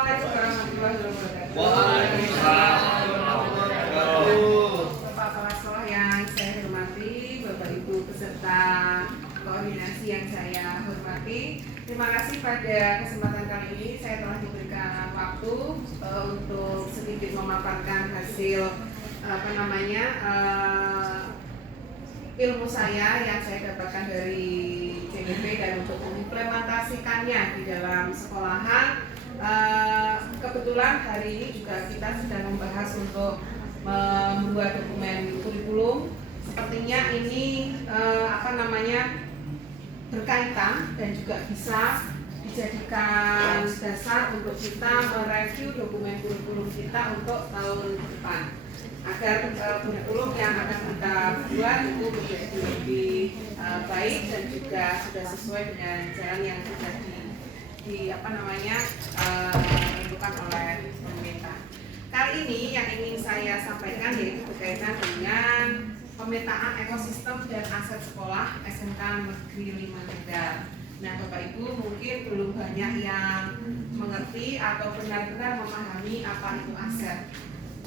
Assalamualaikum warahmatullahi wabarakatuh. Waalaikumsalam warahmatullahi wabarakatuh. Bapak Kepala Sekolah yang saya hormati, Bapak Ibu peserta koordinasi yang saya hormati. Terima kasih pada kesempatan kali ini saya telah diberikan waktu untuk sedikit memaparkan hasil ilmu saya yang saya dapatkan dari CGP dan untuk mengimplementasikannya di dalam sekolahan. Kebetulan hari ini juga kita sedang membahas untuk membuat dokumen kurikulum. Sepertinya ini berkaitan dan juga bisa dijadikan dasar untuk kita mereview dokumen kurikulum kita untuk tahun depan, agar kurikulum yang akan kita buat itu menjadi lebih baik dan juga sudah sesuai dengan jalan yang sudah ditentukan oleh pemerintah. Kali ini yang ingin saya sampaikan yaitu berkaitan dengan pemetaan ekosistem dan aset sekolah SMK Negeri 5 Tegal. Nah, Bapak Ibu mungkin belum banyak yang mengerti atau benar-benar memahami apa itu aset.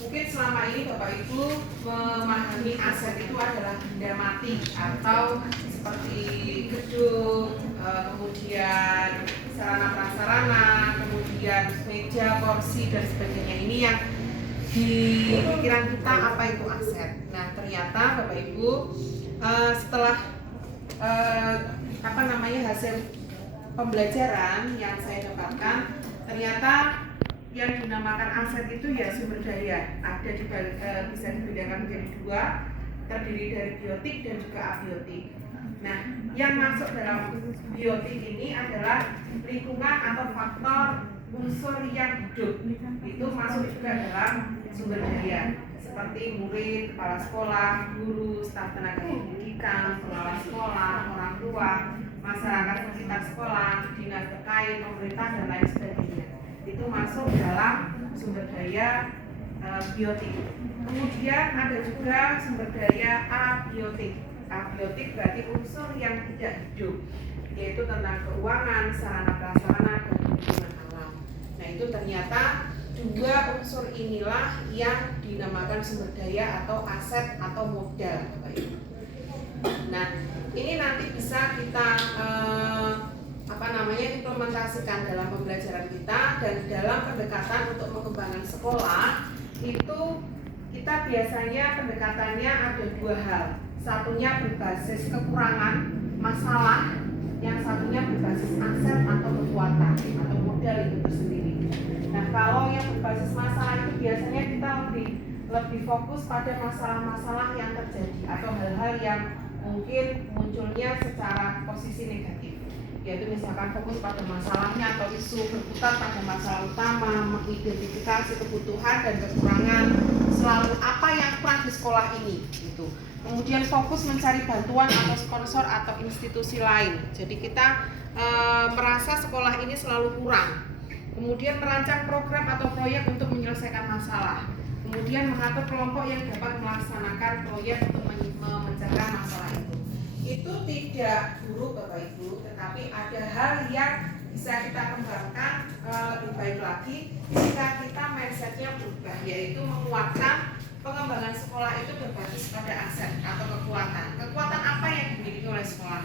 Mungkin selama ini Bapak Ibu memahami aset itu adalah benda mati atau seperti gedung, kemudian sarana prasarana, kemudian meja, kursi dan sebagainya. Ini yang di pikiran kita apa itu aset. Nah, ternyata Bapak Ibu setelah hasil pembelajaran yang saya dapatkan, ternyata yang dinamakan aset itu ya sumber daya. Bisa dibedakan menjadi dua, terdiri dari biotik dan juga abiotik. Nah, yang masuk dalam biotik ini adalah lingkungan atau faktor unsur yang hidup. Itu masuk juga dalam sumber daya, seperti murid, kepala sekolah, guru, staf tenaga pendidikan, pengawas sekolah, orang tua, masyarakat sekitar sekolah, dinas terkait, pemerintah dan lain sebagainya. Itu masuk dalam sumber daya biotik. Kemudian ada juga sumber daya abiotik. Abiotik berarti unsur yang tidak hidup, yaitu tentang keuangan, sarana prasarana dan lingkungan alam. Nah, itu ternyata dua unsur inilah yang dinamakan sumber daya atau aset atau modal, Bapak Ibu. Nah, ini nanti bisa kita implementasikan dalam pembelajaran kita, dan dalam pendekatan untuk mengembangkan sekolah itu kita biasanya pendekatannya ada dua hal. Satunya berbasis kekurangan, masalah, yang satunya berbasis aset atau kekuatan atau modal itu tersendiri. Nah, kalau yang berbasis masalah itu biasanya kita lebih fokus pada masalah-masalah yang terjadi atau hal-hal yang mungkin munculnya secara posisi negatif, yaitu misalkan fokus pada masalahnya atau isu berputar pada masalah utama, mengidentifikasi kebutuhan dan kekurangan selalu apa yang kurang di sekolah ini gitu. Kemudian fokus mencari bantuan atau sponsor atau institusi lain. Jadi kita merasa sekolah ini selalu kurang. Kemudian merancang program atau proyek untuk menyelesaikan masalah. Kemudian mengatur kelompok yang dapat melaksanakan proyek untuk memecahkan masalah itu. Itu tidak buruk Bapak Ibu, tetapi ada hal yang bisa kita kembangkan lebih baik lagi jika kita mindsetnya berubah, yaitu menguatkan pengembangan sekolah itu berbasis pada aset atau kekuatan. Kekuatan apa yang dimiliki oleh sekolah?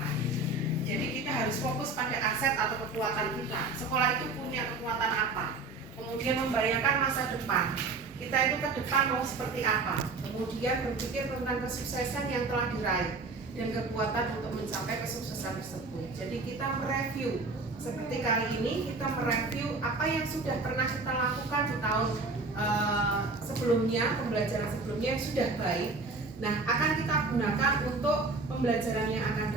Jadi kita harus fokus pada aset atau kekuatan kita. Sekolah itu punya kekuatan apa? Kemudian membayangkan masa depan. Kita itu ke depan mau seperti apa? Kemudian berpikir tentang kesuksesan yang telah diraih dan kekuatan untuk mencapai kesuksesan tersebut. Jadi kita mereview. Seperti kali ini kita mereview apa yang sudah pernah kita lakukan di tahun sebelumnya, pembelajaran sebelumnya yang sudah baik. Nah, akan kita gunakan untuk pembelajaran yang akan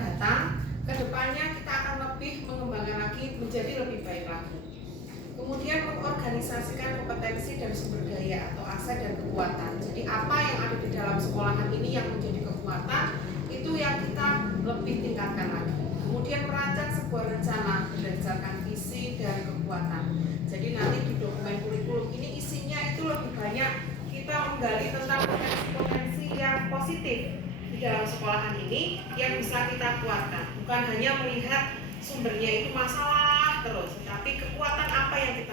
datang. Kedepannya kita akan lebih mengembangkan lagi menjadi lebih baik lagi. Kemudian mengorganisasikan kompetensi dan sumber daya atau aset dan kekuatan. Jadi apa yang ada di dalam sekolahan ini yang menjadi kekuatan itu yang kita lebih tingkatkan lagi. Kemudian merancang sebuah rencana berdasarkan visi dan kekuatan. Jadi nanti di dokumen kurikulum ini isinya itu lebih banyak kita menggali tentang potensi-potensi yang positif di dalam sekolahan ini yang bisa kita kuatkan. Bukan hanya melihat sumbernya itu masalah terus, tapi kekuatan apa yang kita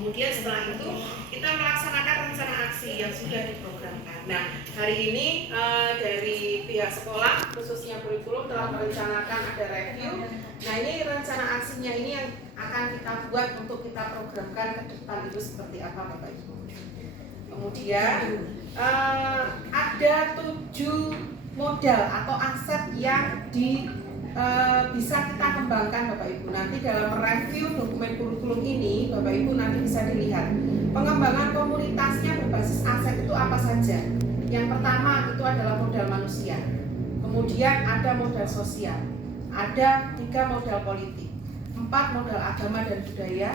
Kemudian setelah itu kita melaksanakan rencana aksi yang sudah diprogramkan. Nah, hari ini dari pihak sekolah khususnya kurikulum telah merencanakan ada review. Nah, ini rencana aksinya ini yang akan kita buat untuk kita programkan ke depan itu seperti apa Bapak Ibu. Kemudian ada 7 modal atau aset yang bisa kita kembangkan Bapak Ibu. Nanti dalam review dokumen kurikulum ini Bapak Ibu nanti bisa dilihat pengembangan komunitasnya berbasis aset itu apa saja. Yang pertama itu adalah modal manusia, kemudian ada modal sosial, ada 3 modal politik, 4 modal agama dan budaya,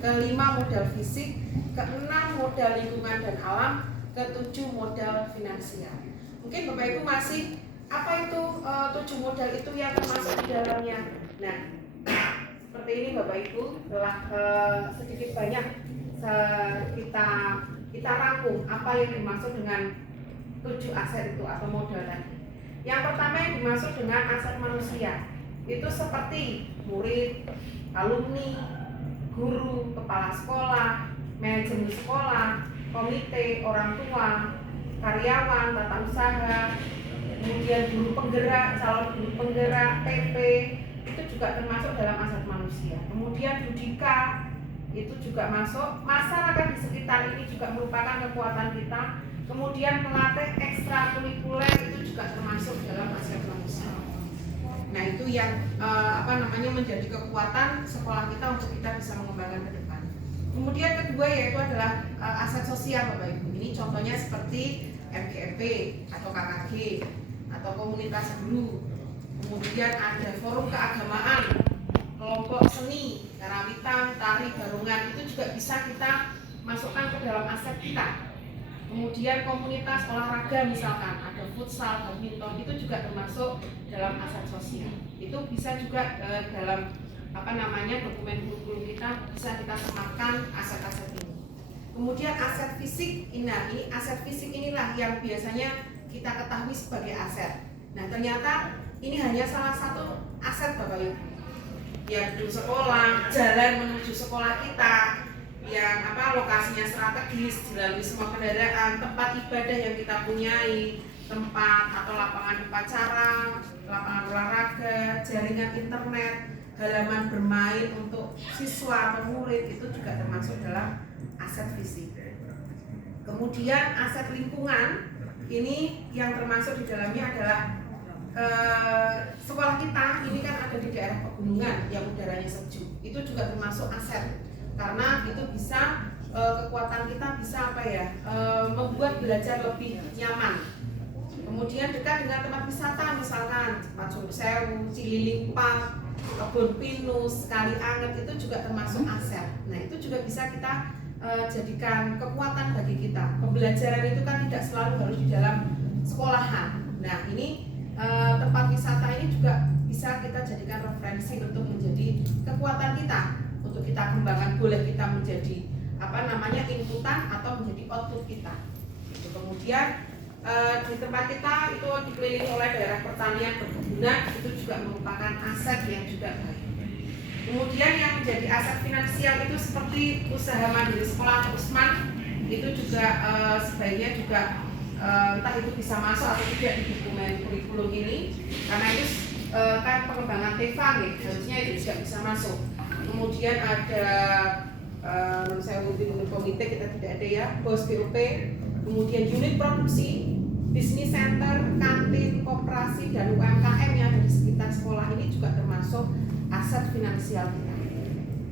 ke-5 modal fisik, ke-6 modal lingkungan dan alam, ke-7 modal finansial. Mungkin Bapak Ibu masih apa itu 7 modal itu yang termasuk di dalamnya. Nah, seperti ini Bapak Ibu telah sedikit banyak kita rangkum apa yang dimaksud dengan 7 aset itu atau modal tadi. Yang pertama yang dimaksud dengan aset manusia itu seperti murid, alumni, guru, kepala sekolah, manajemen sekolah, komite, orang tua, karyawan, tata usaha, kemudian guru penggerak, calon guru penggerak, PP itu juga termasuk dalam aset manusia. Kemudian Budika itu juga masuk. Masyarakat di sekitar ini juga merupakan kekuatan kita. Kemudian pelatih ekstrakurikuler itu juga termasuk dalam aset manusia. Nah, itu yang menjadi kekuatan sekolah kita untuk kita bisa mengembangkan ke depan. Kemudian kedua yaitu adalah aset sosial Bapak Ibu. Ini contohnya seperti MGMP atau KKG atau komunitas guru. Kemudian ada forum keagamaan, kelompok seni, karawitan, tari, garungan itu juga bisa kita masukkan ke dalam aset kita. Kemudian komunitas olahraga misalkan ada futsal, badminton itu juga termasuk dalam aset sosial. Itu bisa juga dalam dokumen kurikulum kita bisa kita sematkan aset-aset ini. Kemudian aset fisik, ini aset fisik inilah yang biasanya kita ketahui sebagai aset. Nah, ternyata ini hanya salah satu aset Bapak Ibu. Ya, gedung sekolah, jalan menuju sekolah kita, yang lokasinya strategis, dilalui semua kendaraan, tempat ibadah yang kita punyai, tempat atau lapangan upacara, lapangan olahraga, jaringan internet, halaman bermain untuk siswa atau murid itu juga termasuk dalam aset fisik. Kemudian aset lingkungan ini yang termasuk di dalamnya adalah sekolah kita ini kan ada di daerah pegunungan yang udaranya sejuk. Itu juga termasuk aset karena itu bisa kekuatan kita bisa membuat belajar lebih nyaman. Kemudian dekat dengan tempat wisata misalkan Pacung Sewu, Cililin Park, Kebun Pinus, Kali Anget itu juga termasuk aset. Nah, itu juga bisa kita jadikan kekuatan bagi kita. Pembelajaran itu kan tidak selalu harus di dalam sekolahan. Nah, ini tempat wisata ini juga bisa kita jadikan referensi untuk menjadi kekuatan kita, untuk kita kembangkan, boleh kita menjadi inputan atau menjadi output kita. Kemudian di tempat kita itu dikelilingi oleh daerah pertanian perkebunan itu juga merupakan aset yang juga baik. Kemudian yang menjadi aset finansial itu seperti usaha mandiri sekolah Usman itu juga sebaiknya juga entah itu bisa masuk atau tidak di dokumen kurikulum ini karena itu kan pengembangan TEFA harusnya itu juga bisa masuk. Kemudian ada saya unit komite kita tidak ada ya, BOS BOP, kemudian unit produksi, bisnis center, kantin, koperasi dan UMKM yang ada di sekitar sekolah ini juga termasuk aset finansial kita.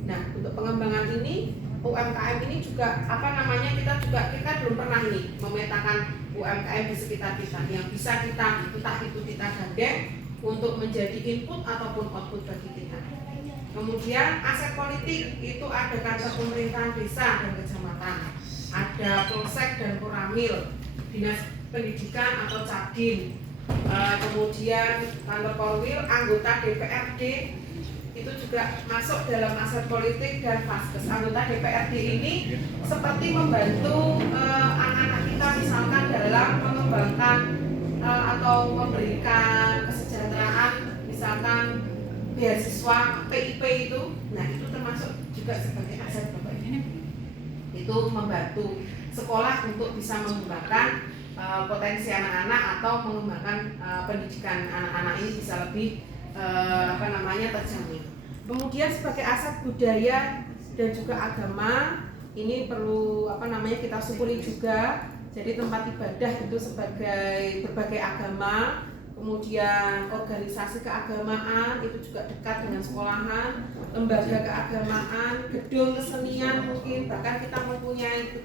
Nah, untuk pengembangan ini UMKM ini juga kita belum pernah ini memetakan UMKM di sekitar kita yang bisa kita entah itu kita gandeng untuk menjadi input ataupun output bagi kita. Kemudian aset politik itu ada kantor pemerintahan desa dan kecamatan, ada polsek dan koramil, dinas pendidikan atau Cadin, kemudian kantor korwil, anggota DPRD itu juga masuk dalam aset politik dan vaskes. Anggota DPRD ini seperti membantu anak-anak kita misalkan dalam mengembangkan atau memberikan kesejahteraan misalkan beasiswa PIP itu. Nah, itu termasuk juga sebagai aset Bapak Ibu. itu membantu sekolah untuk bisa mengembangkan potensi anak-anak atau mengembangkan pendidikan anak-anak ini bisa lebih terjamin. Kemudian sebagai aset budaya dan juga agama ini perlu kita syukuri juga. Jadi tempat ibadah itu sebagai berbagai agama, kemudian organisasi keagamaan itu juga dekat dengan sekolahan, lembaga keagamaan, gedung kesenian mungkin bahkan kita mempunyai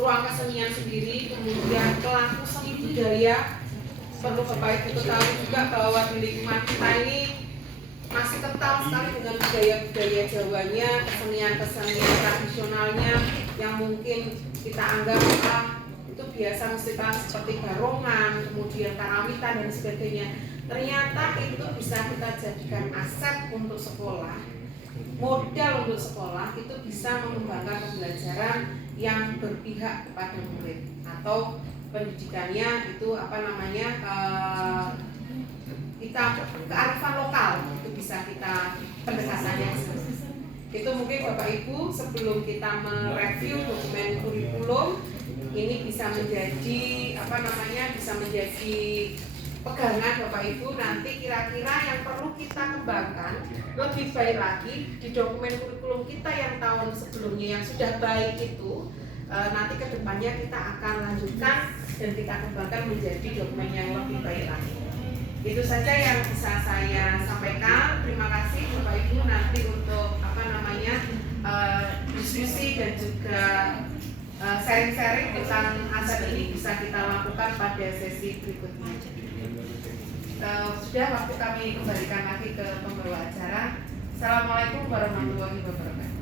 ruang kesenian sendiri, kemudian pelaku seni budaya. Perlu Bapak Ibu tahu juga bahwa di lingkungan kita ini masih kental sekali dengan budaya-budaya Jawanya, kesenian-kesenian tradisionalnya yang mungkin kita anggap itu biasa mesti seperti barongan, kemudian karawitan dan sebagainya. Ternyata itu bisa kita jadikan aset untuk sekolah, modal untuk sekolah, itu bisa mengembangkan pembelajaran yang berpihak kepada murid atau pendidikannya itu kita kearifan lokal itu bisa kita pendekatannya. Itu mungkin Bapak Ibu sebelum kita mereview dokumen kurikulum ini bisa menjadi bisa menjadi pegangan Bapak Ibu nanti kira-kira yang perlu kita kembangkan lebih baik lagi di dokumen kurikulum kita yang tahun sebelumnya yang sudah baik itu nanti kedepannya kita akan lanjutkan dan kita kembangkan menjadi dokumen yang lebih baik lagi. Itu saja yang bisa saya sampaikan. Terima kasih Bapak Ibu nanti untuk diskusi dan juga sharing-sharing tentang aset ini bisa kita lakukan pada sesi berikutnya. Sudah waktu kami kembalikan lagi ke pembawa acara. Assalamualaikum warahmatullahi wabarakatuh.